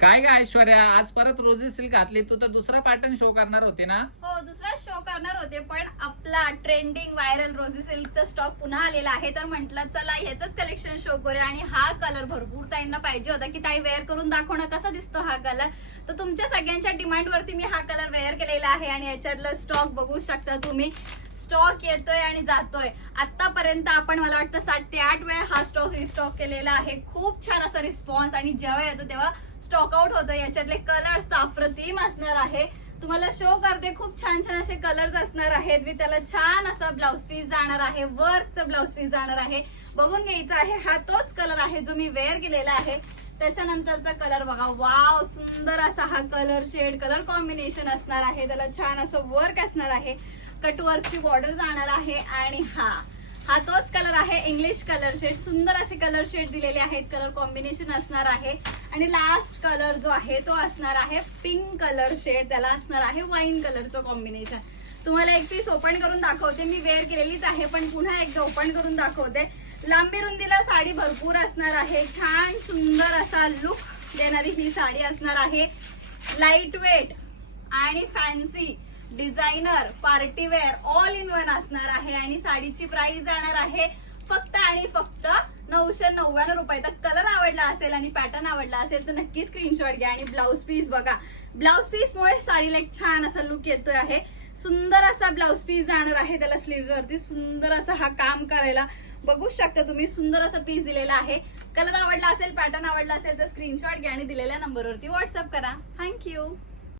काय ग ऐश्वर्या, आज परत रोजी सिल्क घातली तू, तर दुसरा पॅटर्न शो करणार होती ना? हो, दुसरा शो करणार होते, पण आपला ट्रेंडिंग व्हायरल रोजी सिल्कचा स्टॉक पुन्हा आलेला आहे, तर म्हटलं चला ह्याच कलेक्शन शो करूया. आणि हा कलर भरपूर ताईंना पाहिजे होता की ताई वेअर करून दाखवणं कसा दिसतो हा कलर. तर तुमच्या सगळ्यांच्या डिमांड वरती मी हा कलर वेअर केलेला आहे आणि याच्यातलं स्टॉक बघू शकता तुम्ही. स्टॉक येतोय आणि जातोय. आतापर्यंत आपण मला वाटतं 7 ते 8 वेळा हा स्टॉक रिस्टॉक केलेला आहे. खूप छान असा रिस्पॉन्स आणि जेव्हा येतो तेव्हा स्टॉक आउट होतो. याच्यातले कलर्स अप्रतिम असणार आहे. तुम्हाला शो करते, खूप छान छान असे कलर्स असणार आहेत. मी त्याला छान असा ब्लाउज पीस जाणार आहे, वर्कचं ब्लाउज पीस जाणार आहे. बघून घ्यायचा आहे. हा तोच कलर आहे जो मी वेअर केलेला आहे. त्याच्यानंतरचा कलर बघा, वाव, सुंदर असा हा कलर शेड, कलर कॉम्बिनेशन असणार आहे. त्याला छान असं वर्क असणार आहे. कटवर्कची बॉर्डर जाणार आहे. आणि हा तोच कलर आहे, इंग्लिश कलर शेड. सुंदर असे कलर शेड दिलेले आहेत. कलर कॉम्बिनेशन असणार आहे. आणि लास्ट कलर जो आहे तो असणार आहे पिंक कलर शेड. त्याला असणार आहे वाईन कलरचं कॉम्बिनेशन. तुम्हाला एक पीस ओपन करून दाखवते. मी वेअर केलेलीच आहे, पण पुन्हा एकदा ओपन करून दाखवते. लांबी रुंदीला साडी भरपूर असणार आहे. छान सुंदर असा लुक देणारी ही साडी असणार आहे. लाईट वेट आणि fancy designer party wear all in one असणार आहे. आणि साडीची प्राइस जाणार आहे फक्त आणि फक्त 999 रुपये. तर कलर आवडला असेल आणि पॅटर्न आवडला असेल तर नक्की स्क्रीनशॉट घ्या. आणि ब्लाउज पीस बघा, ब्लाउज पीस मुळे साडीला एक छान असा लुक येतोय आहे. सुंदर असा ब्लाउज पीस जाणार आहे. त्याला स्लीव्ह वरती सुंदर असा हा काम करायला बघू शकता तुम्ही. सुंदर असा पीस दिलेला आहे. कलर आवडला असेल, पॅटर्न आवडला असेल तर स्क्रीनशॉट घ्या आणि दिलेल्या नंबरवरती व्हॉट्सअप करा. थँक्यू.